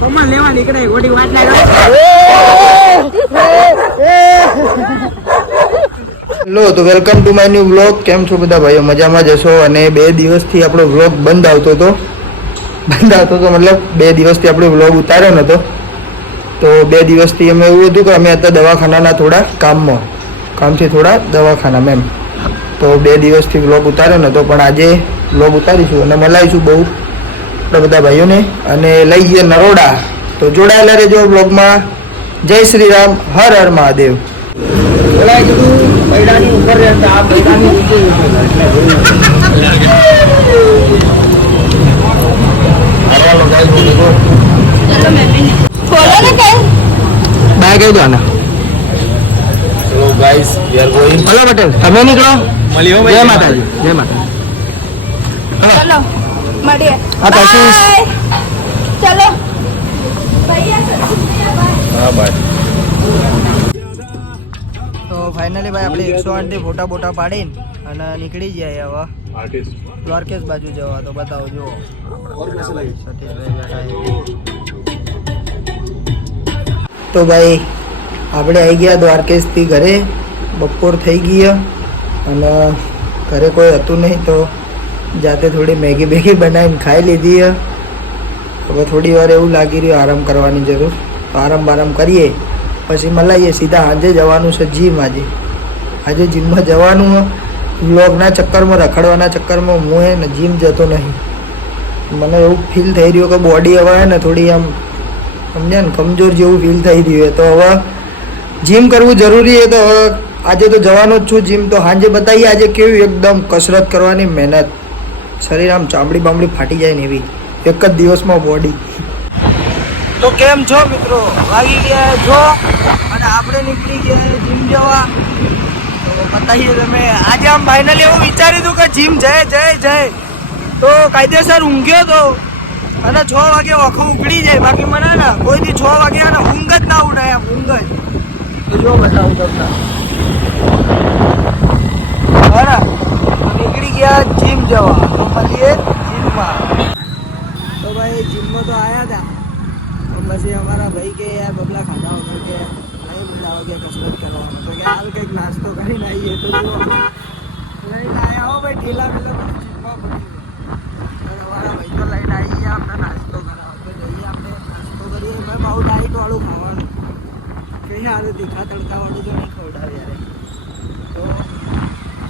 કોમલ લેવા નીકળે ગોડી વાત લાગે. હેલો, તો welcome to my new vlog. કેમ છો બધા ભાઈઓ? મજામાં જશો. અને 2 દિવસથી આપણો વ્લોગ બંધ આવતો હતો મતલબ 2 દિવસથી આપણો વ્લોગ ઉતાર્યો નહોતો. તો 2 દિવસથી અમે એવું હતું કે અમે હતા દવાખાનાના થોડા કામથી થોડા દવાખાનામાં એમ. તો 2 દિવસથી વ્લોગ ઉતાર્યો નહોતો, પણ આજે વ્લોગ ઉતારીશું અને મલાઈશું બહુ આપણા બધા ભાઈઓને અને લઈ જઈએ નરોડા. તો જોડાયેલા રહેજો વ્લોગમાં. જય શ્રી રામ, હર હર મહાદેવ. બોલાય કીધું પૈડાની ઉપર રહેતા આ પૈડાની નીચે બાય કહી દો આના. So guys, we are going. Hello Patel, તમે નીકળો. મળીએ હો જય ભાઈ. માતાજી, જય માતાજી. चलो મળીએ. આ કશિશ. ચલો હા ભાઈ. તો ફાઇનલી ભાઈ આપણે 108 થી ફોટા બોટા પાડીને અને નીકળી જાય હવે દ્વારકેશ બાજુ જવા. તો બતાવો જો તો ભાઈ આપણે આવી ગયા દ્વારકેશથી ઘરે. બપોર થઈ ગયા અને ઘરે કોઈ હતું નહીં, તો જાતે થોડી મેગી બેગી બનાવીને ખાઈ લીધી. હવે થોડી વાર એવું લાગી રહ્યું આરામ કરવાની જરૂર. તો આરામ કરીએ પછી મલાઈએ. સીધા સાંજે જવાનું છે જીમ. આજે જીમમાં જવાનું. વ્લોગના ચક્કરમાં, રખડવાના ચક્કરમાં હું ને જીમ જતો નહીં. મને એવું ફીલ થઈ રહ્યું કે બોડી હવે ને થોડી આમ સમજ્યા ને કમજોર જેવું ફીલ થઈ રહ્યું. તો હવે જીમ કરવું જરૂરી છે. તો હવે આજે તો જવાનો જ છું જીમ. તો સાંજે બતાવીએ આજે કેવી એકદમ કસરત કરવાની મહેનત. શરીર આમ ચામડી બામડી ફાટી જાય ને એવી એક જ દિવસમાં બોડી. તો કેમ છો મિત્રો? વાગી ગયા છો અને આપણે નીકળી ગયા જીમ જવા. તો બતાવીએ તમે. આજે આમ ફાઇનલી એવું વિચાર્યું હતું કે જીમ જય તો કાયદેસર ઊંઘ્યો તો અને 6 વાગે આંખો ઉઘડી જાય. બાકી મને ને કોઈથી 6 વાગે ને ઊંઘ જ ના ઉડાય. આમ ઊંઘ જ. તો જો બતાવું તમને. બરાબર, નીકળી ગયા જીમ જવા. તો મળીએ જીમમાં. તો ભાઈ જીમમાં તો આવ્યા હતા. તો પછી અમારા ભાઈ કે યાર બબલા ખાધા વગર કે નહીં બોલાવો કે કસરત કરવાનો. તો કે હાલ કંઈક નાસ્તો કરીને આવીએ. તો લઈને આવ્યા હો ભાઈ ઠેલા પેલા બધું જીમમાં બધું. અમારા ભાઈ તો લઈને આવી ગયા આપણે નાસ્તો કરાવો. તો જઈએ આપણે નાસ્તો કરીએ. ભાઈ બહુ ડાયટવાળું ખાવાનું. કઈ સારું તીખા તડકાવાળું તો નહીં ખવડાવે યાર. તો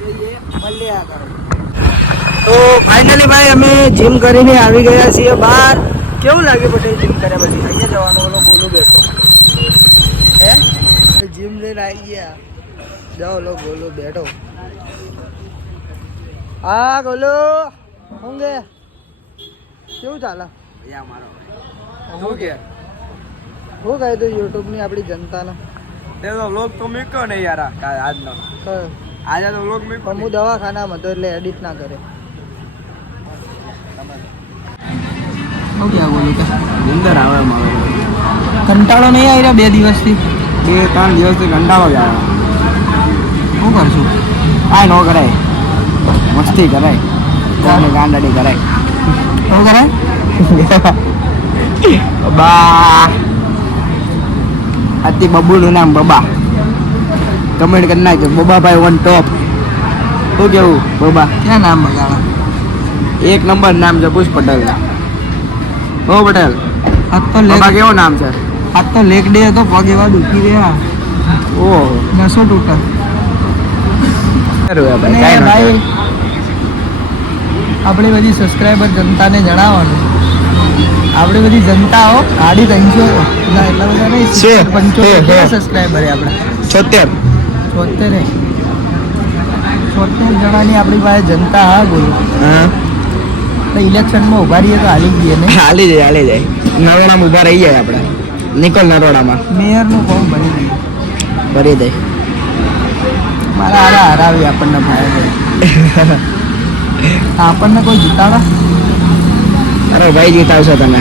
જોઈએ મળ્યા કરો. તો ફાઇનલી ભાઈ અમે જીમ કરીને આવી ગયા છીએ બહાર. કેવું લાગ્યું પટેલ જીમ કર્યા પછી? અહીંયા જવાનું ઓલો ગોલું બેઠો હે જીમ લઈને આવી ગયા. જાઓ ઓલો ગોલું બેઠો. હા ગોલુ શું કે કેવું ચાલે? શું કે? શું કહે તું યુટ્યુબની આપણી જનતાને? તે તો વ્લોગ તો મૂક્યો ને યાર આજનો. આજે તો વ્લોગ મૂક્યો. હું દવાખાનામાં હતો એટલે એડિટ ના કરે. શું ક્યાં બોલું કે અંદર આવે મારો કંટાળો નહીં આવી રહ્યા 2 દિવસથી? 2-3 દિવસથી કંટાળો જ આવે. શું કરશું? આ ન કરાય, મસ્તી કરાય, ગાંડાડી કરાય. શું કરે? બબા આથી બબુનું નામ બબા. કમેન્ટ કરી નાખજો બબાભાઈ ઓન ટોપ. શું કેવું બબા? ક્યાં નામ બગાડા? 1 નંબર નામ છે પુષ્પ પટેલ. હો પટેલ આજ તો બબા કેવું નામ છે? આજ તો લેગ ડે હતો. પગ એવા દુખી રહ્યા. ઓહો નસો તૂટા. ભાઈ ભાઈ આપણી બધી સબસ્ક્રાઈબર જનતાને જણાવવાનું. આપણી બધી જનતાઓ 350 ના એટલા બધા નહીં, 75 સબસ્ક્રાઈબર આપણે 76 જણાની આપણી પાસે જનતા. હા બોલો. તો ઇલેક્શનમાં ઉભા રહીએ તો હાલી જઈએ ને? હાલી જાય નરોડામાં ઊભા રહી જાય આપણે. નિકોલ નરોડામાં મેયરનું ફોર્મ ભરી દઈએ. ભરી દે. મારા હારા હરાવી આપણને ફાયદો. આપણને કોઈ જીતાડા? અરે ભાઈ જીતાવશો તમે,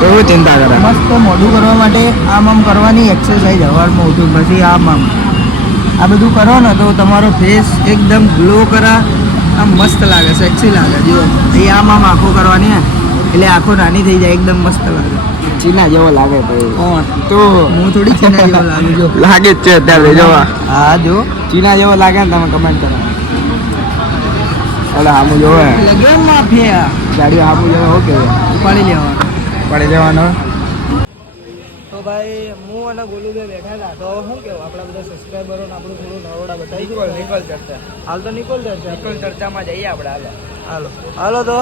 કોઈ ચિંતા કરો. મસ્ત મોઢું કરવા માટે આમ કરવાની એક્સરસાઇઝ સવારમાં ઉઠું પછી આમ આ બધું કરો ને તો તમારો ફેસ એકદમ ગ્લો કરા. આમ મસ્ત લાગે, સેક્સી લાગે. જો એ આમ આંખો કરવાની એટલે આંખો નાની થઈ જાય, એકદમ મસ્ત લાગે. ચીના જેવો લાગે ભાઈ. કોણ? તો હું થોડી ચીના જેવો લાગુ છું. લાગે જ છે અત્યારે જોવા. હા જો ચીના જેવો લાગે ને તમે કમેન્ટ કરો. ઓલા હામું જોવે લગે માફિયા ગાડીઓ હામું જોવે ઓકે ઉપાડી લેવા. પડી જવાનો. તો ભાઈ હું અને ગોલુભાઈ બેઠા હતા તો શું કેવું આપણા બધા સબસ્ક્રાઈબરો આપણું થોડું નરોડા બતાવી ગયું. નિકોલ ચર્ચા. હાલ તો નિકોલ ચર્ચા. નિકોલ ચર્ચામાં જઈએ આપણે હાલો. હાલો હાલો તો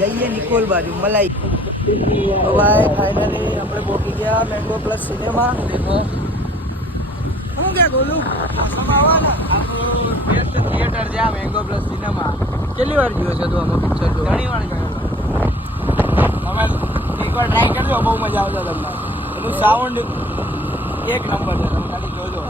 જઈએ નિકોલ બાજુ મલાઈ. તો ભાઈ ફાઇનલી આપણે પહોંચી ગયા મેંગો પ્લસ સિનેમા. શું કે ગોલું આવવાના આપણું બેસ્ટ થિયેટર છે આ મેંગો પ્લસ સિનેમા. કેટલી વાર જોયો છે તું આમાં પિક્ચર જો? ઘણી વાર ગયો તમે એકવાર ટ્રાય કરજો બહુ મજા આવશે તમને. એનું સાઉન્ડ એક નંબર છે તમે ખાલી જોજો.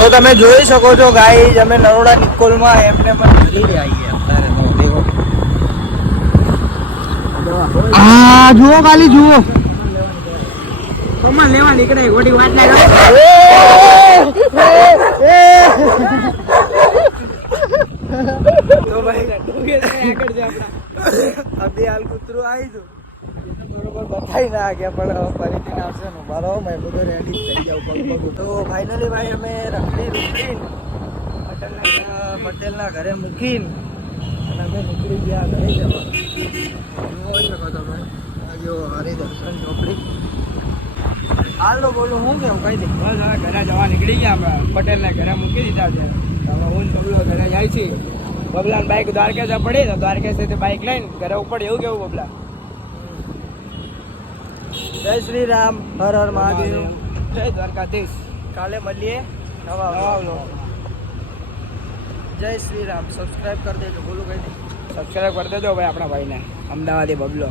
તો તમે જોઈ શકો છો ગાઈઝ અમે નરોડા નિકોલમાં એમને પણ ફરી રહ્યા હા જુઓ ખાલી જુઓ. કમા લેવા નીકળે ગોટી વાત ના તો ભાઈ અભી હાલ કૂતરું આવી હતું બરોબર બતાવી ના ગયા પણ ફરીથી આવશે ને મારો મેં બધું રેડી થઈ જાવ પગ તો ફાઇનલી ભાઈ અમે રખડી પટેલના ઘરે મૂકીને અને અમે નીકળી ગયા ઘરે જવા. જોઈ શકો તમે જો હરિદર્શન ચોપડી. હાલ તો બોલું હું કેવું કઈ દે બસ હવે ઘરે જવા નીકળી ગયા આપણે પટેલને ઘરે મૂકી દીધા છે. હવે હું ને બબલો ઘરે જાય છે. બબલાને બાઇક દ્વારકેશ પડી તો દ્વારકેશથી બાઇક લઈને ઘરે ઉપર એવું કેવું બબલા. જય શ્રી રામ હર હર મહાદેવ. જય દ્વારકાધીશ. કાલે મળીએ નવા vlog. જય શ્રી રામ. સબસ્ક્રાઇબ કરી દેજો બોલું કઈ દે. સબસ્ક્રાઈબ કરી દેજો ભાઈ આપણા ભાઈને અમદાવાદી બબલો.